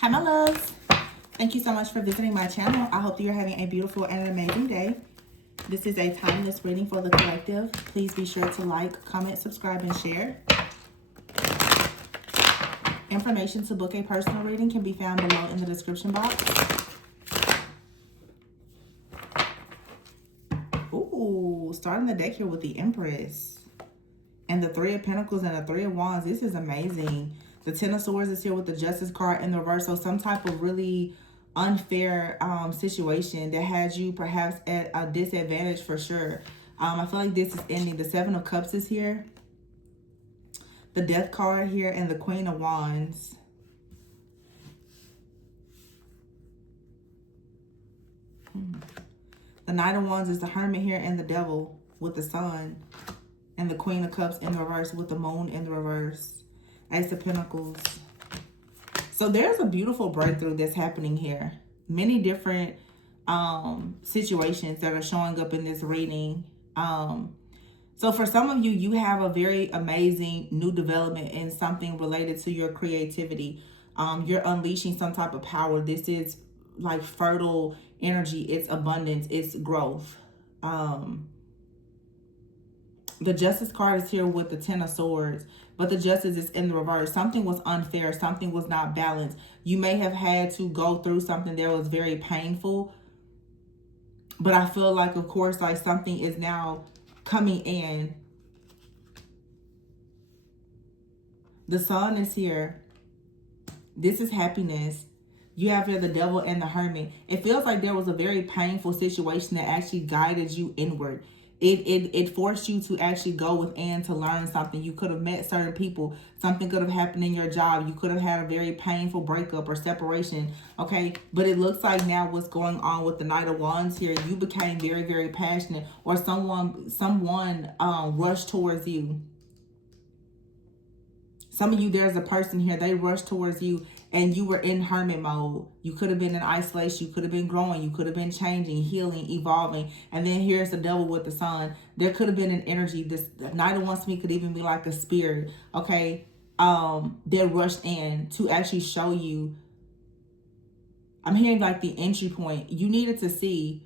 Hi, my loves. Thank you so much for visiting my channel. I hope that you're having a beautiful and an amazing day. This is a timeless reading for the collective. Please be sure to like, comment, subscribe, and share. Information to book a personal reading can be found below in the description box. Ooh, starting the deck here with the Empress. And the Three of Pentacles and the Three of Wands. This is amazing. The Ten of Swords is here with the Justice card in the reverse. So some type of really unfair situation that has you perhaps at a disadvantage for sure. I feel like this is ending. The Seven of Cups is here. The Death card here and the Queen of Wands. The Knight of Wands is the Hermit here and the Devil with the Sun. And the Queen of Cups in the reverse with the Moon in the reverse. Ace of Pentacles. So there's a beautiful breakthrough that's happening here. Many different situations that are showing up in this reading. So for some of you, you have a very amazing new development in something related to your creativity. You're unleashing some type of power. This is like fertile energy. It's abundance. It's growth. The Justice card is here with the Ten of Swords, but the Justice is in the reverse. Something was unfair. Something was not balanced. You may have had to go through something that was very painful, but I feel like, of course, like something is now coming in. The Sun is here. This is happiness. You have here the Devil and the Hermit. It feels like there was a very painful situation that actually guided you inward. It forced you to actually go within to learn something. You could have met certain people. Something could have happened in your job. You could have had a very painful breakup or separation. Okay, but it looks like now what's going on with the Knight of Wands here, you became very, very passionate, or someone rushed towards you. Some of you, there's a person here, they rushed towards you and you were in hermit mode. You could have been in isolation. You could have been growing. You could have been changing, healing, evolving. And then here's the Devil with the Sun. There could have been an energy. This Knight of Wands to me could even be like a spirit, okay? That rushed in to actually show you. I'm hearing like the entry point. You needed to see,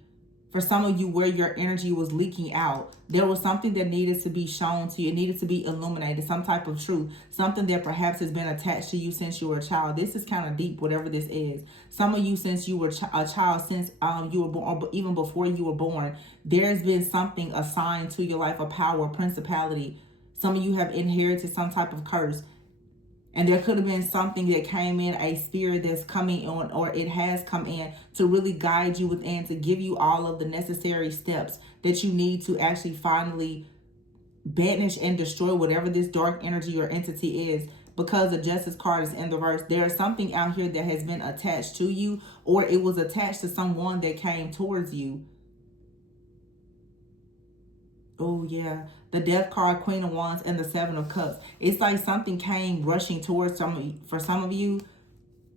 for some of you, where your energy was leaking out. There was something that needed to be shown to you. It needed to be illuminated, some type of truth, something that perhaps has been attached to you since you were a child. This is kind of deep, whatever this is. Some of you, since you were a child, since you were born, or even before you were born, there's been something assigned to your life, a power, a principality. Some of you have inherited some type of curse. And there could have been something that came in, a spirit that's coming on, or it has come in to really guide you within, to give you all of the necessary steps that you need to actually finally banish and destroy whatever this dark energy or entity is. Because the Justice card is in the reverse, there is something out here that has been attached to you, or it was attached to someone that came towards you. Oh, yeah. The Death card, Queen of Wands, and the Seven of Cups. It's like something came rushing towards for some of you.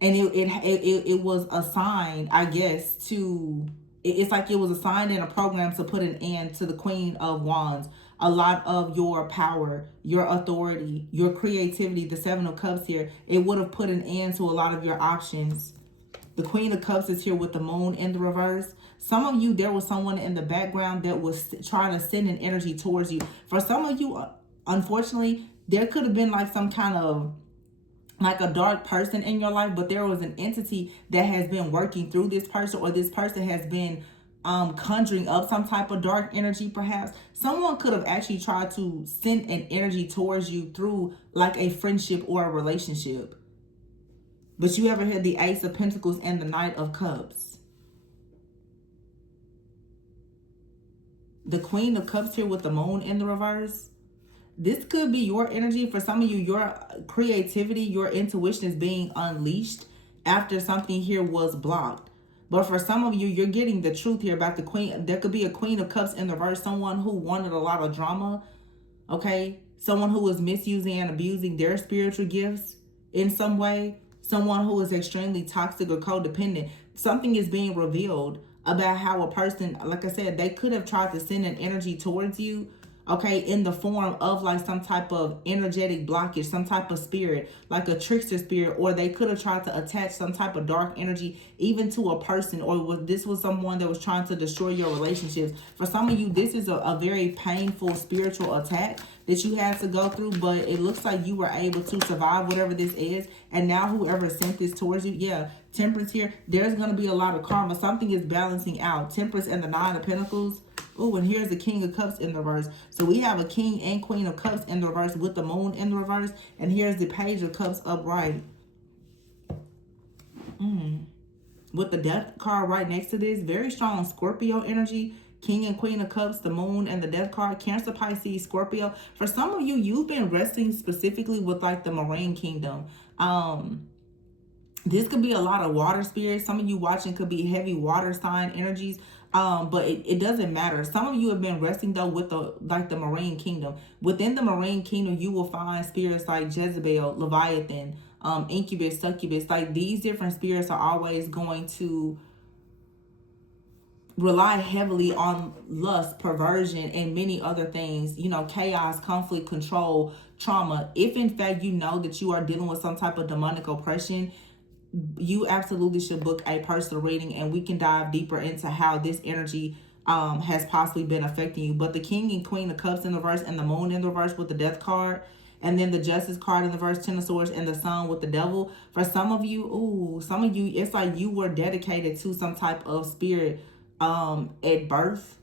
And it was assigned, I guess, to... It's like it was assigned in a program to put an end to the Queen of Wands. A lot of your power, your authority, your creativity, the Seven of Cups here, it would have put an end to a lot of your options. The Queen of Cups is here with the Moon in the reverse. Some of you, there was someone in the background that was trying to send an energy towards you. For some of you, unfortunately, there could have been like some kind of like a dark person in your life, but there was an entity that has been working through this person, or this person has been conjuring up some type of dark energy perhaps. Someone could have actually tried to send an energy towards you through like a friendship or a relationship. But you ever heard the Ace of Pentacles and the Knight of Cups? The Queen of Cups here with the Moon in the reverse. This could be your energy. For some of you, your creativity, your intuition is being unleashed after something here was blocked. But for some of you, you're getting the truth here about the Queen. There could be a Queen of Cups in the reverse. Someone who wanted a lot of drama. Okay? Someone who was misusing and abusing their spiritual gifts in some way. Someone who is extremely toxic or codependent. Something is being revealed about how a person, like I said, they could have tried to send an energy towards you, okay, in the form of like some type of energetic blockage, some type of spirit, like a trickster spirit, or they could have tried to attach some type of dark energy even to a person, or this was someone that was trying to destroy your relationships. For some of you, this is a very painful spiritual attack that you had to go through, but it looks like you were able to survive whatever this is. And now whoever sent this towards you, yeah, Temperance here, there's going to be a lot of karma. Something is balancing out. Temperance and the Nine of Pentacles. Oh, and here's the King of Cups in the reverse. So we have a King and Queen of Cups in the reverse with the Moon in the reverse. And here's the Page of Cups upright. With the Death card right next to this. Very strong Scorpio energy. King and Queen of Cups, the Moon, and the Death card. Cancer, Pisces, Scorpio. For some of you, you've been wrestling specifically with like the Marine Kingdom. This could be a lot of water spirits. Some of you watching could be heavy water sign energies. But it doesn't matter. Some of you have been resting though with the Marine Kingdom. Within the Marine Kingdom, you will find spirits like Jezebel, Leviathan, Incubus, Succubus. Like these different spirits are always going to rely heavily on lust, perversion, and many other things, you know, chaos, conflict, control, trauma. If in fact you know that you are dealing with some type of demonic oppression, you absolutely should book a personal reading, and we can dive deeper into how this energy has possibly been affecting you. But the King and Queen of Cups in the reverse, and the Moon in the reverse with the Death card, and then the Justice card in the reverse, Ten of Swords, and the Sun with the Devil. For some of you, it's like you were dedicated to some type of spirit at birth,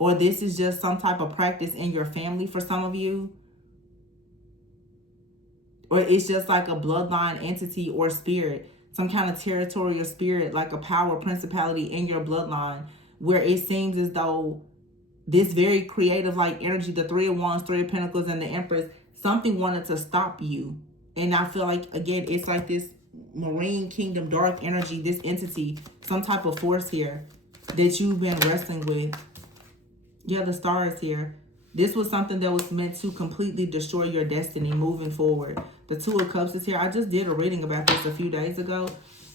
or this is just some type of practice in your family for some of you. Or it's just like a bloodline entity or spirit, some kind of territorial spirit, like a power principality in your bloodline, where it seems as though this very creative like energy, the Three of Wands, Three of Pentacles, and the Empress, something wanted to stop you. And I feel like, again, it's like this Marine Kingdom dark energy, this entity, some type of force here that you've been wrestling with. Yeah, the Star is here. This was something that was meant to completely destroy your destiny moving forward. The Two of Cups is here. I just did a reading about this a few days ago,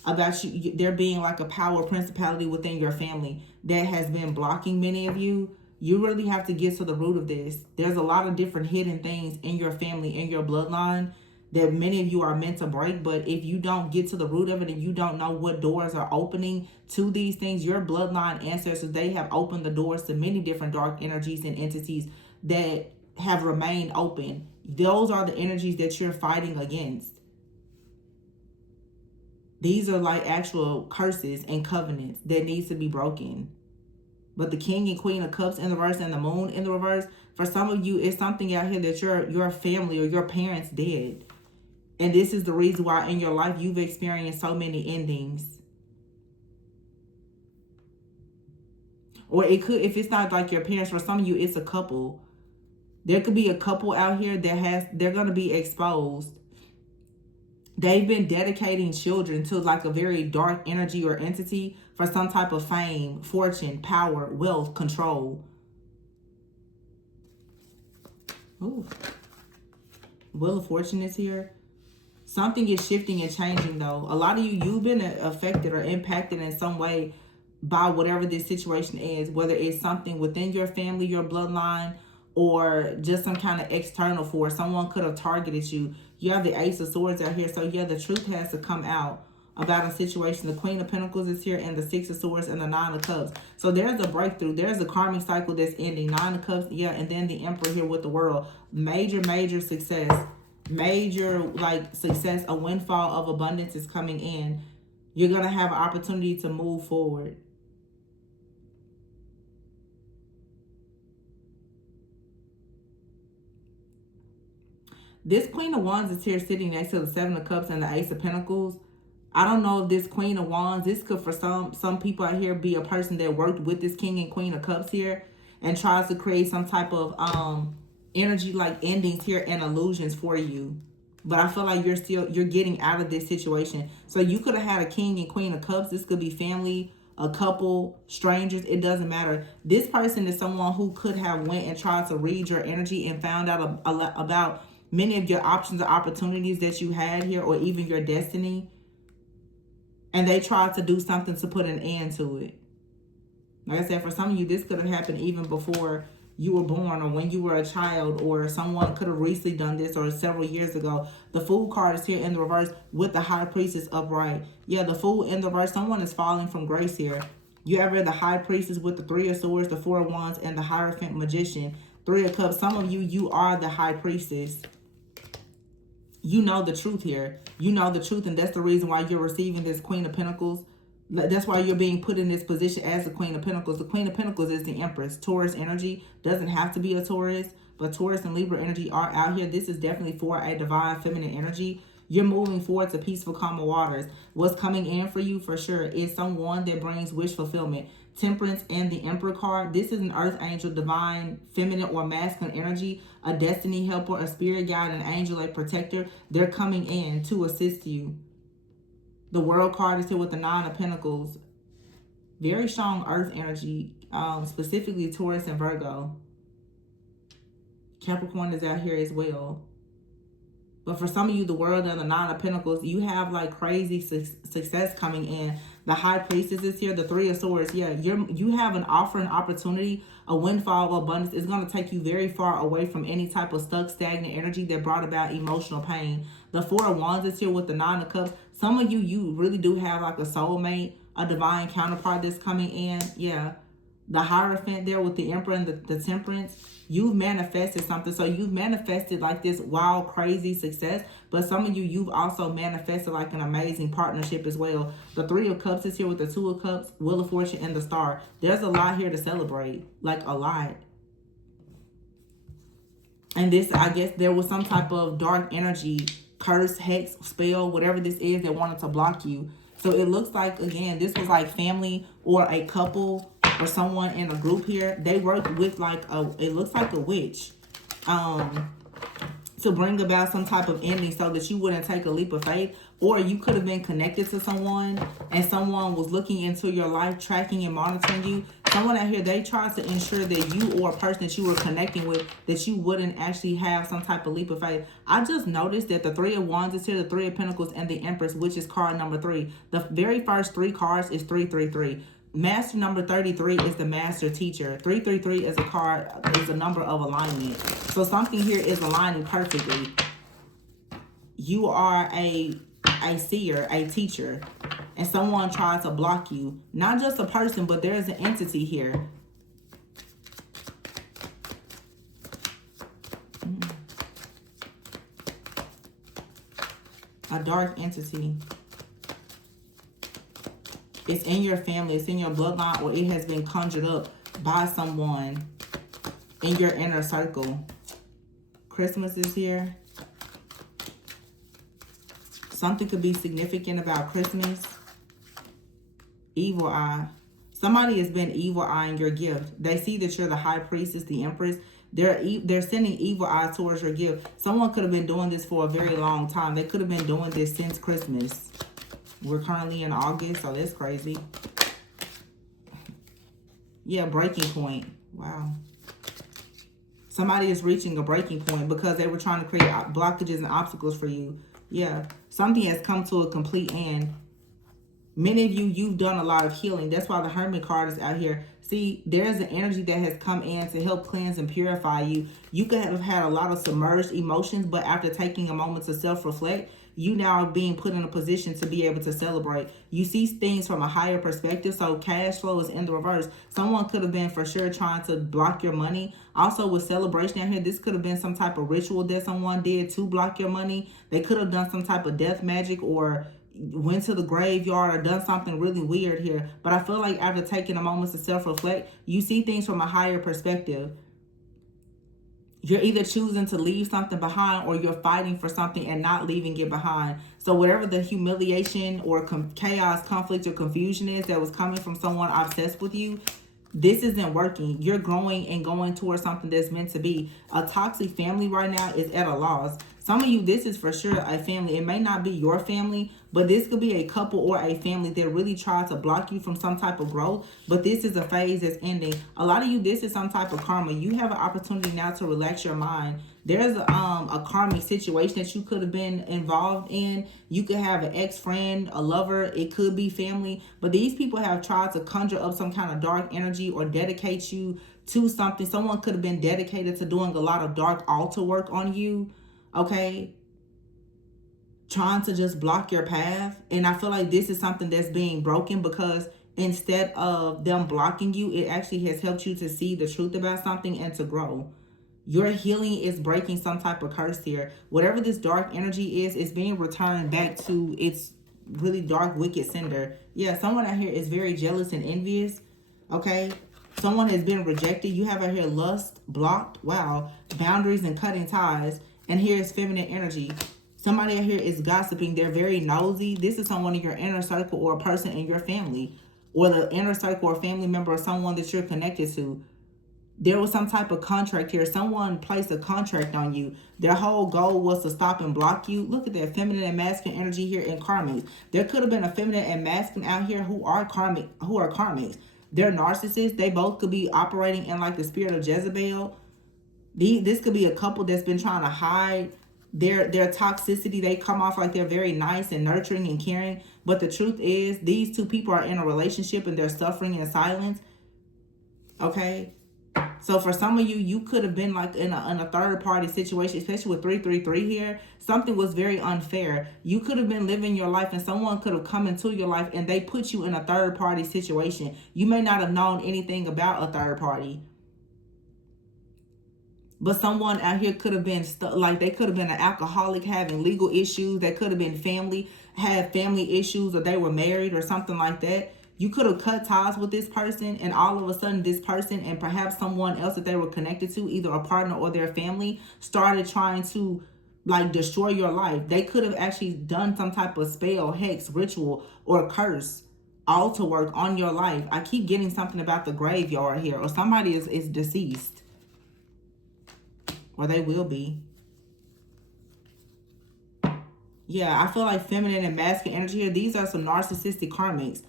about you there being like a power principality within your family that has been blocking many of you. You really have to get to the root of this. There's a lot of different hidden things in your family, in your bloodline, that many of you are meant to break. But if you don't get to the root of it, and you don't know what doors are opening to these things, your bloodline ancestors, they have opened the doors to many different dark energies and entities that have remained open. Those are the energies that you're fighting against. These are like actual curses and covenants that needs to be broken. But the King and Queen of Cups in the reverse, and the Moon in the reverse, for some of you, it's something out here that your family or your parents did. And this is the reason why in your life you've experienced so many endings. Or it could, if it's not like your parents, for some of you, it's a couple. There could be a couple out here that they're going to be exposed. They've been dedicating children to like a very dark energy or entity for some type of fame, fortune, power, wealth, control. Ooh. Wheel of Fortune is here. Something is shifting and changing though. A lot of you've been affected or impacted in some way by whatever this situation is, whether it's something within your family, your bloodline, or just some kind of external force. Someone could have targeted you. You have the Ace of Swords out here. So yeah, the truth has to come out about a situation. The Queen of Pentacles is here, and the Six of Swords, and the Nine of Cups. So there's a breakthrough. There's a karmic cycle that's ending. Nine of Cups, yeah, and then the Emperor here with the World. Major success. Major like success. A windfall of abundance is coming in. You're going to have an opportunity to move forward. This Queen of Wands is here sitting next to the Seven of Cups and the Ace of Pentacles. I don't know if this Queen of Wands, this could for some people out here be a person that worked with this King and Queen of Cups here and tries to create some type of energy like endings here and illusions for you. But I feel like you're getting out of this situation. So you could have had a King and Queen of Cups. This could be family, a couple, strangers. It doesn't matter. This person is someone who could have went and tried to read your energy and found out about many of your options or opportunities that you had here, or even your destiny. And they tried to do something to put an end to it. Like I said, for some of you, this could have happened even before you were born or when you were a child, or someone could have recently done this or several years ago. The Fool card is here in the reverse with the High Priestess upright. Yeah, the Fool in the reverse. Someone is falling from grace here. You have read the High Priestess with the Three of Swords, the Four of Wands, and the Hierophant Magician. Three of Cups. Some of you, you are the High Priestess. You know the truth here. You know the truth, and that's the reason why you're receiving this Queen of Pentacles. That's why you're being put in this position as the Queen of Pentacles. The Queen of Pentacles is the Empress. Taurus energy doesn't have to be a Taurus, but Taurus and Libra energy are out here. This is definitely for a divine feminine energy. You're moving forward to peaceful, calmer waters. What's coming in for you for sure is someone that brings wish fulfillment. Temperance and the Emperor card. This is an earth angel, divine, feminine, or masculine energy, a destiny helper, a spirit guide, an angel, a protector. They're coming in to assist you. The World card is here with the Nine of Pentacles. Very strong earth energy, specifically Taurus and Virgo. Capricorn is out here as well. But for some of you, the World and the Nine of Pentacles, you have like crazy success coming in. The High Priestess is here. The Three of Swords. Yeah, you have an offer, an opportunity, a windfall of abundance. It's going to take you very far away from any type of stuck, stagnant energy that brought about emotional pain. The Four of Wands is here with the Nine of Cups. Some of you, you really do have like a soulmate, a divine counterpart that's coming in. Yeah. The Hierophant there with the Emperor and the Temperance. You've manifested something. So you've manifested like this wild, crazy success. But some of you, you've also manifested like an amazing partnership as well. The Three of Cups is here with the Two of Cups, Wheel of Fortune, and the Star. There's a lot here to celebrate. Like a lot. And this, I guess there was some type of dark energy, curse, hex, spell, whatever this is that wanted to block you. So it looks like, again, this was like family or a couple or someone in a group here. They worked with like it looks like a witch to bring about some type of ending so that you wouldn't take a leap of faith. Or you could have been connected to someone and someone was looking into your life, tracking and monitoring you. Someone out here, they tried to ensure that you or a person that you were connecting with, that you wouldn't actually have some type of leap of faith. I just noticed that the Three of Wands is here, the Three of Pentacles, and the Empress, which is card number 3. The very first 3 cards is 333. Master number 33 is the master teacher. 333 is a card, is a number of alignment. So something here is aligning perfectly. You are a seer, a teacher, and someone tried to block you. Not just a person, but there is an entity here. A dark entity. It's in your family, it's in your bloodline, or it has been conjured up by someone in your inner circle. Christmas is here. Something could be significant about Christmas. Evil eye. Somebody has been evil eyeing your gift. They see that you're the High Priestess, the Empress. They're sending evil eye towards your gift. Someone could have been doing this for a very long time. They could have been doing this since Christmas. We're currently in August, so that's crazy. Yeah, breaking point. Wow. Somebody is reaching a breaking point because they were trying to create blockages and obstacles for you. Yeah, something has come to a complete end. Many of you, you've done a lot of healing. That's why the Hermit card is out here. See, there's an energy that has come in to help cleanse and purify you. You could have had a lot of submerged emotions, but after taking a moment to self-reflect, you now are being put in a position to be able to celebrate. You see things from a higher perspective, so cash flow is in the reverse. Someone could have been for sure trying to block your money. Also with celebration out here, this could have been some type of ritual that someone did to block your money. They could have done some type of death magic or went to the graveyard or done something really weird here. But I feel like after taking a moment to self-reflect, you see things from a higher perspective. You're either choosing to leave something behind or you're fighting for something and not leaving it behind. So whatever the humiliation or chaos, conflict, or confusion is that was coming from someone obsessed with you, this isn't working. You're growing and going towards something that's meant to be. A toxic family right now is at a loss. Some of you, this is for sure a family. It may not be your family, but this could be a couple or a family that really tried to block you from some type of growth. But this is a phase that's ending. A lot of you, this is some type of karma. You have an opportunity now to relax your mind. There's a karmic situation that you could have been involved in. You could have an ex-friend, a lover. It could be family. But these people have tried to conjure up some kind of dark energy or dedicate you to something. Someone could have been dedicated to doing a lot of dark altar work on you, okay? Trying to just block your path. And I feel like this is something that's being broken, because instead of them blocking you, it actually has helped you to see the truth about something and to grow. Your healing is breaking some type of curse here. Whatever this dark energy is being returned back to its really dark, wicked sender. Yeah, someone out here is very jealous and envious. Okay? Someone has been rejected. You have out here lust, blocked. Wow. Boundaries and cutting ties. And here is feminine energy. Somebody out here is gossiping. They're very nosy. This is someone in your inner circle or a person in your family, or the inner circle or family member or someone that you're connected to. There was some type of contract here. Someone placed a contract on you. Their whole goal was to stop and block you. Look at that feminine and masculine energy here in karmics. There could have been a feminine and masculine out here who are karmics. They're narcissists. They both could be operating in like the spirit of Jezebel. This could be a couple that's been trying to hide their toxicity. They come off like they're very nice and nurturing and caring, but the truth is these two people are in a relationship and they're suffering in silence. Okay? So for some of you, you could have been like in a third party situation, especially with 333 here. Something was very unfair. You could have been living your life and someone could have come into your life and they put you in a third party situation. You may not have known anything about a third party, but someone out here could have been like they could have been an alcoholic having legal issues. They could have been had family issues, or they were married or something like that. You could have cut ties with this person, and all of a sudden this person and perhaps someone else that they were connected to, either a partner or their family, started trying to like destroy your life. They could have actually done some type of spell, hex, ritual, or curse, altar work on your life. I keep getting something about the graveyard here, or somebody is deceased, or they will be. Yeah, I feel like feminine and masculine energy here. These are some narcissistic karmics.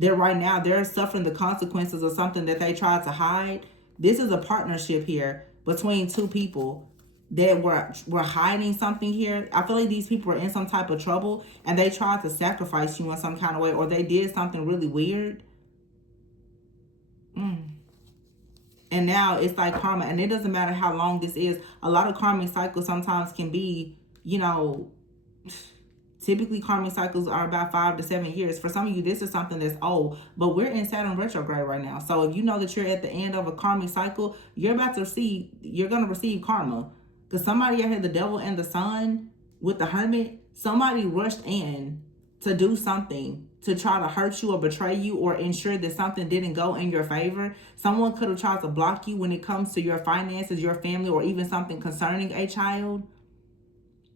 They're suffering the consequences of something that they tried to hide. This is a partnership here between two people that were hiding something here. I feel like these people are in some type of trouble and they tried to sacrifice you in some kind of way, or they did something really weird. And now it's like karma, and it doesn't matter how long this is. A lot of karmic cycles sometimes can be, typically karmic cycles are about 5 to 7 years. For some of you, this is something that's old, but we're in Saturn retrograde right now. So if you know that you're at the end of a karmic cycle, you're going to receive karma. Because somebody out here, the devil and the sun with the hermit, somebody rushed in to do something to try to hurt you or betray you or ensure that something didn't go in your favor. Someone could have tried to block you when it comes to your finances, your family, or even something concerning a child.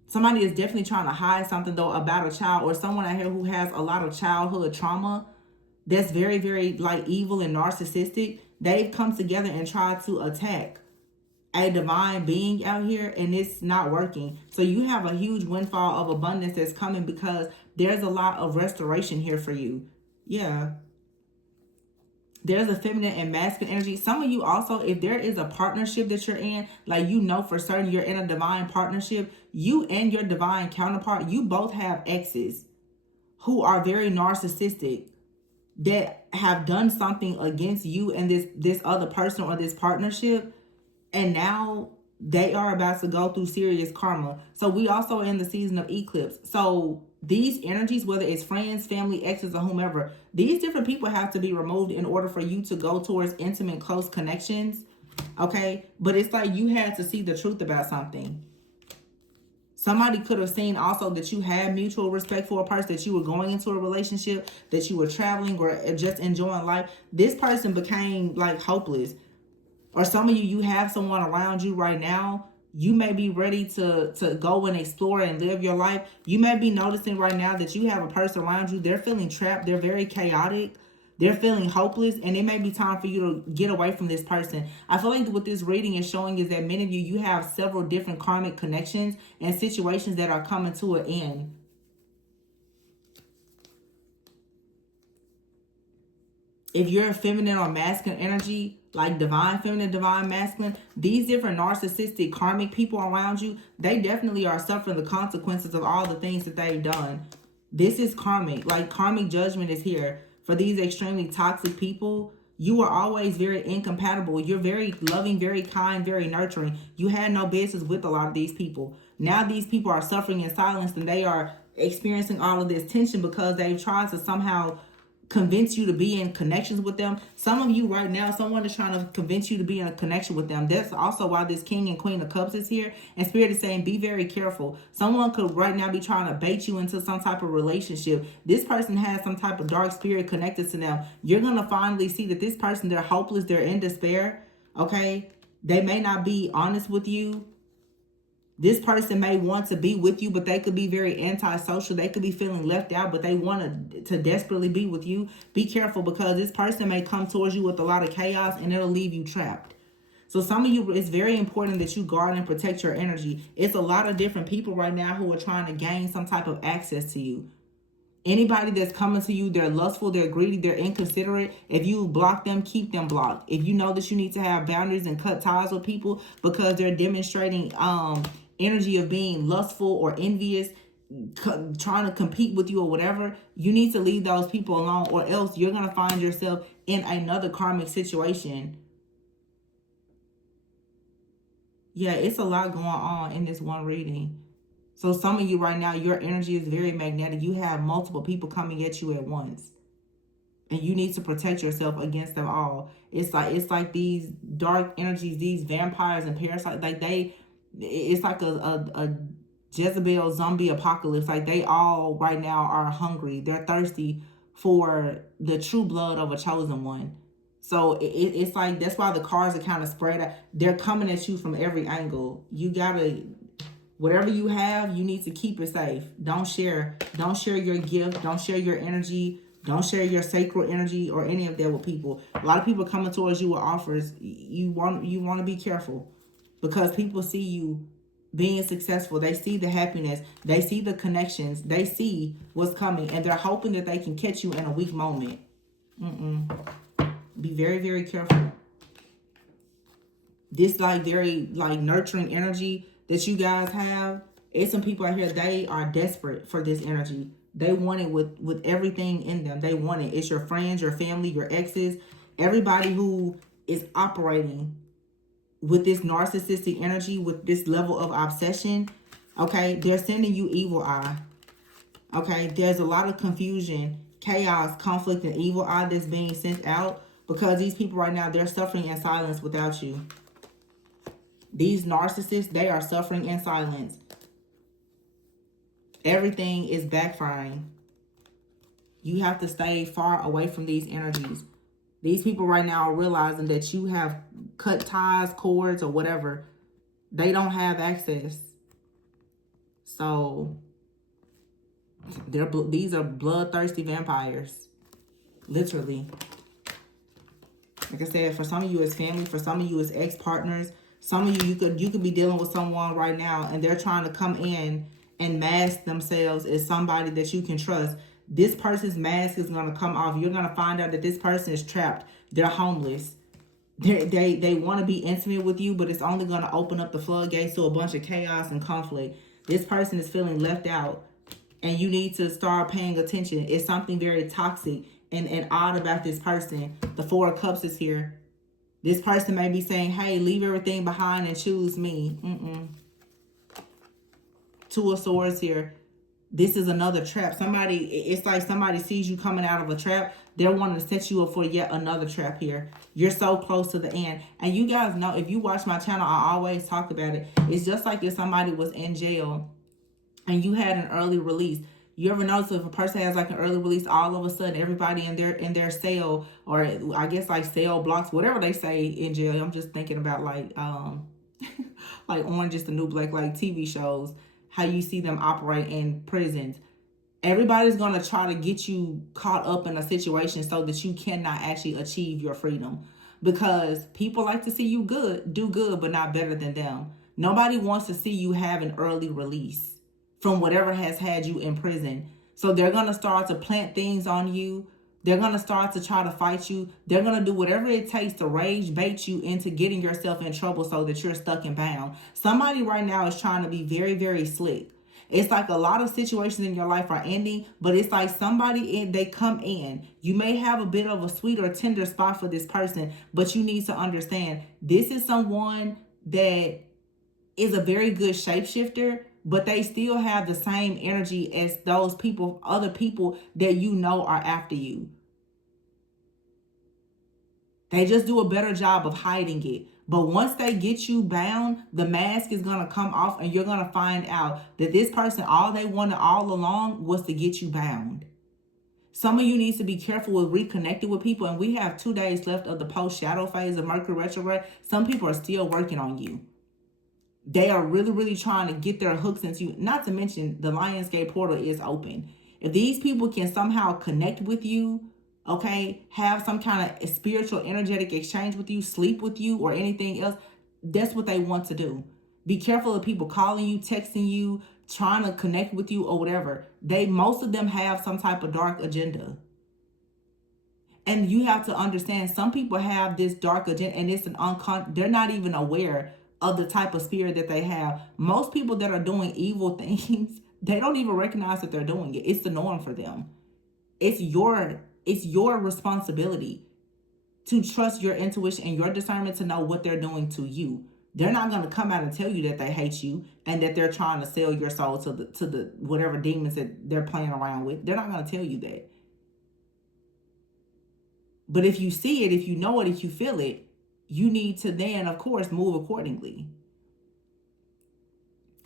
Somebody is definitely trying to hide something, though, about a child, or someone out here who has a lot of childhood trauma that's very, very like evil and narcissistic. They've come together and tried to attack a divine being out here, and it's not working. So you have a huge windfall of abundance that's coming because there's a lot of restoration here for you. Yeah. There's a feminine and masculine energy. Some of you also, if there is a partnership that you're in, like for certain you're in a divine partnership, you and your divine counterpart, you both have exes who are very narcissistic, that have done something against you and this other person or this partnership, and now they are about to go through serious karma. So we also are in the season of eclipse. So these energies, whether it's friends, family, exes, or whomever, these different people have to be removed in order for you to go towards intimate, close connections. Okay? But it's like you had to see the truth about something. Somebody could have seen also that you had mutual respect for a person, that you were going into a relationship, that you were traveling or just enjoying life. This person became like hopeless. Or some of you have someone around you right now. You may be ready to go and explore and live your life. You may be noticing right now that you have a person around you. They're feeling trapped. They're very chaotic. They're feeling hopeless. And it may be time for you to get away from this person. I feel like what this reading is showing is that many of you have several different karmic connections and situations that are coming to an end. If you're a feminine or masculine energy, like divine feminine, divine masculine, these different narcissistic karmic people around you, they definitely are suffering the consequences of all the things that they've done. This is karmic. Like karmic judgment is here for these extremely toxic people. You were always very incompatible. You're very loving, very kind, very nurturing. You had no business with a lot of these people. Now these people are suffering in silence, and they are experiencing all of this tension because they've tried to somehow convince you to be in connections with them. Some of you right now, someone is trying to convince you to be in a connection with them. That's also why this King and Queen of Cups is here. And Spirit is saying, be very careful. Someone could right now be trying to bait you into some type of relationship. This person has some type of dark spirit connected to them. You're going to finally see that this person, they're hopeless. They're in despair. Okay. They may not be honest with you. This person may want to be with you, but they could be very antisocial. They could be feeling left out, but they want to desperately be with you. Be careful, because this person may come towards you with a lot of chaos, and it'll leave you trapped. So some of you, it's very important that you guard and protect your energy. It's a lot of different people right now who are trying to gain some type of access to you. Anybody that's coming to you, they're lustful, they're greedy, they're inconsiderate. If you block them, keep them blocked. If you know that you need to have boundaries and cut ties with people because they're demonstrating energy of being lustful or envious, trying to compete with you or whatever, you need to leave those people alone, or else you're going to find yourself in another karmic situation. Yeah, it's a lot going on in this one reading. So some of you right now, your energy is very magnetic. You have multiple people coming at you at once, and you need to protect yourself against them all. It's like these dark energies, these vampires and parasites, it's like a Jezebel zombie apocalypse. Like, they all right now are hungry. They're thirsty for the true blood of a chosen one. So it's like, that's why the cards are kind of spread out. They're coming at you from every angle. You gotta, whatever you have, you need to keep it safe. Don't share your gift. Don't share your energy. Don't share your sacred energy or any of that with people. A lot of people coming towards you with offers. You want to be careful, because people see you being successful. They see the happiness. They see the connections. They see what's coming, and they're hoping that they can catch you in a weak moment. Be very, very careful. This very nurturing energy that you guys have, it's some people out here, they are desperate for this energy. They want it with everything in them. They want it. It's your friends, your family, your exes, everybody who is operating with this narcissistic energy, with this level of obsession. Okay, they're sending you evil eye. Okay, there's a lot of confusion, chaos, conflict, and evil eye that's being sent out, because these people right now, they're suffering in silence without you. These narcissists, they are suffering in silence. Everything is backfiring. You have to stay far away from these energies. These people right now are realizing that you have cut ties, cords, or whatever. They don't have access. So these are bloodthirsty vampires. Literally. Like I said, for some of you it's family, for some of you it's ex-partners. Some of you could be dealing with someone right now, and they're trying to come in and mask themselves as somebody that you can trust. This person's mask is going to come off. You're going to find out that this person is trapped. They're homeless. They want to be intimate with you, but it's only going to open up the floodgates to a bunch of chaos and conflict. This person is feeling left out, and you need to start paying attention. It's something very toxic and odd about this person. The Four of Cups is here. This person may be saying, hey, leave everything behind and choose me. Two of Swords here. This is another trap. It's like somebody sees you coming out of a trap. They're wanting to set you up for yet another trap here. You're so close to the end. And you guys know, if you watch my channel, I always talk about it. It's just like if somebody was in jail and you had an early release. You ever notice if a person has like an early release, all of a sudden everybody in their cell, or I guess like cell blocks, whatever they say in jail. I'm just thinking about like Orange is the New Black, like TV shows, how you see them operate in prisons. Everybody's going to try to get you caught up in a situation so that you cannot actually achieve your freedom, because people like to see you do good, but not better than them. Nobody wants to see you have an early release from whatever has had you in prison. So they're going to start to plant things on you. They're going to start to try to fight you. They're going to do whatever it takes to rage bait you into getting yourself in trouble so that you're stuck and bound. Somebody right now is trying to be very, very slick. It's like a lot of situations in your life are ending, but it's like they come in. You may have a bit of a sweet or tender spot for this person, but you need to understand this is someone that is a very good shapeshifter, but they still have the same energy as those people, other people that you know are after you. They just do a better job of hiding it. But once they get you bound, the mask is going to come off and you're going to find out that this person, all they wanted all along was to get you bound. Some of you need to be careful with reconnecting with people. And we have 2 days left of the post-shadow phase of Mercury retrograde. Some people are still working on you. They are really, really trying to get their hooks into you. Not to mention the Lionsgate portal is open. If these people can somehow connect with you, okay, have some kind of spiritual, energetic exchange with you, sleep with you, or anything else, that's what they want to do. Be careful of people calling you, texting you, trying to connect with you, or whatever. Most of them have some type of dark agenda. And you have to understand, some people have this dark agenda, and it's they're not even aware of the type of spirit that they have. Most people that are doing evil things, they don't even recognize that they're doing it. It's the norm for them. It's your responsibility to trust your intuition and your discernment to know what they're doing to you. They're not going to come out and tell you that they hate you and that they're trying to sell your soul to the whatever demons that they're playing around with. They're not going to tell you that. But if you see it, if you know it, if you feel it, you need to then, of course, move accordingly.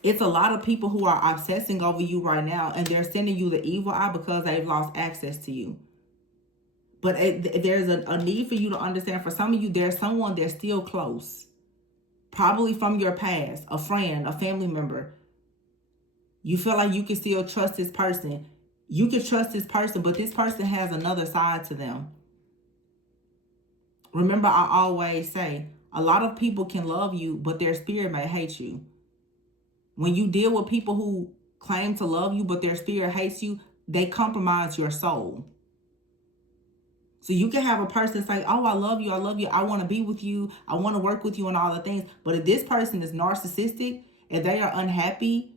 It's a lot of people who are obsessing over you right now, and they're sending you the evil eye because they've lost access to you. But there's a need for you to understand, for some of you, there's someone that's still close, probably from your past, a friend, a family member. You feel like you can still trust this person. You can trust this person, but this person has another side to them. Remember, I always say, a lot of people can love you, but their spirit may hate you. When you deal with people who claim to love you, but their spirit hates you, they compromise your soul. So you can have a person say, oh, I love you, I want to be with you, I want to work with you and all the things. But if this person is narcissistic, if they are unhappy,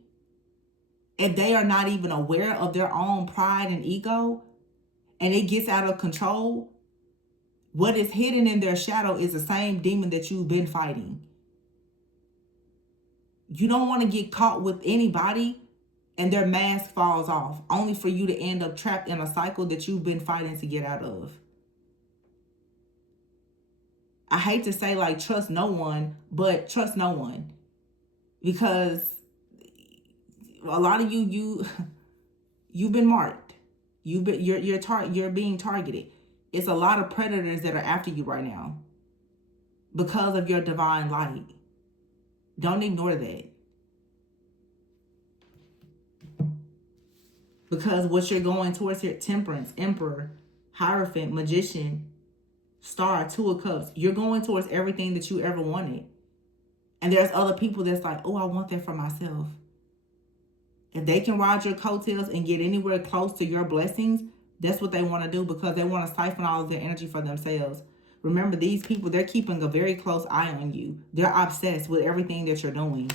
if they are not even aware of their own pride and ego, and it gets out of control, what is hidden in their shadow is the same demon that you've been fighting. You don't want to get caught with anybody and their mask falls off, only for you to end up trapped in a cycle that you've been fighting to get out of. I hate to say like trust no one, but trust no one. Because a lot of you've been marked. You're being targeted. It's a lot of predators that are after you right now because of your divine light. Don't ignore that. Because what you're going towards here, Temperance, Emperor, Hierophant, Magician, Star, Two of Cups, you're going towards everything that you ever wanted. And there's other people that's like, oh, I want that for myself. If they can ride your coattails and get anywhere close to your blessings, that's what they want to do, because they want to siphon all of their energy for themselves. Remember, these people, they're keeping a very close eye on you. They're obsessed with everything that you're doing.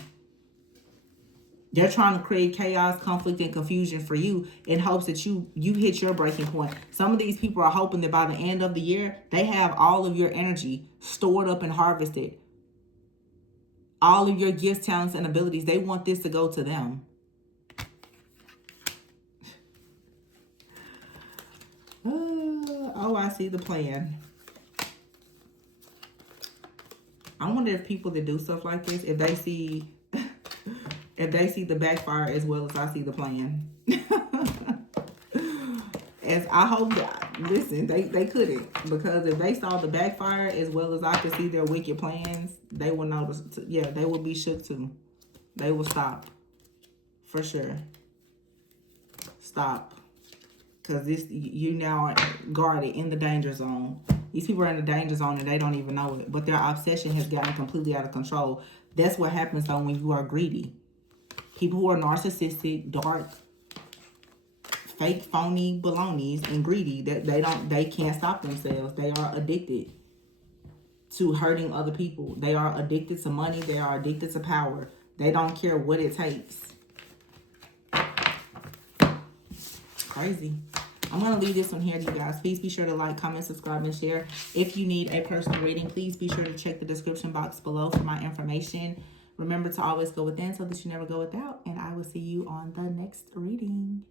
They're trying to create chaos, conflict, and confusion for you in hopes that you hit your breaking point. Some of these people are hoping that by the end of the year, they have all of your energy stored up and harvested. All of your gifts, talents, and abilities. They want this to go to them. Oh, I see the plan. I wonder if people that do stuff like this, if they see the backfire as well as I see the plan. As I hope that, listen, they couldn't, because if they saw the backfire as well as I could see their wicked plans, they will notice. Yeah, they will be shook too. They will stop, for sure. Stop, because you now are guarded in the danger zone. These people are in the danger zone and they don't even know it, but their obsession has gotten completely out of control. That's what happens though when you are greedy. People who are narcissistic, dark, fake, phony balonies and greedy, that they can't stop themselves. They are addicted to hurting other people. They are addicted to money. They are addicted to power. They don't care what it takes. crazy. I'm going to leave this one here, you guys. Please be sure to like, comment, subscribe, and share. If you need a personal reading, please be sure to check the description box below for my information. Remember to always go within so that you never go without. And I will see you on the next reading.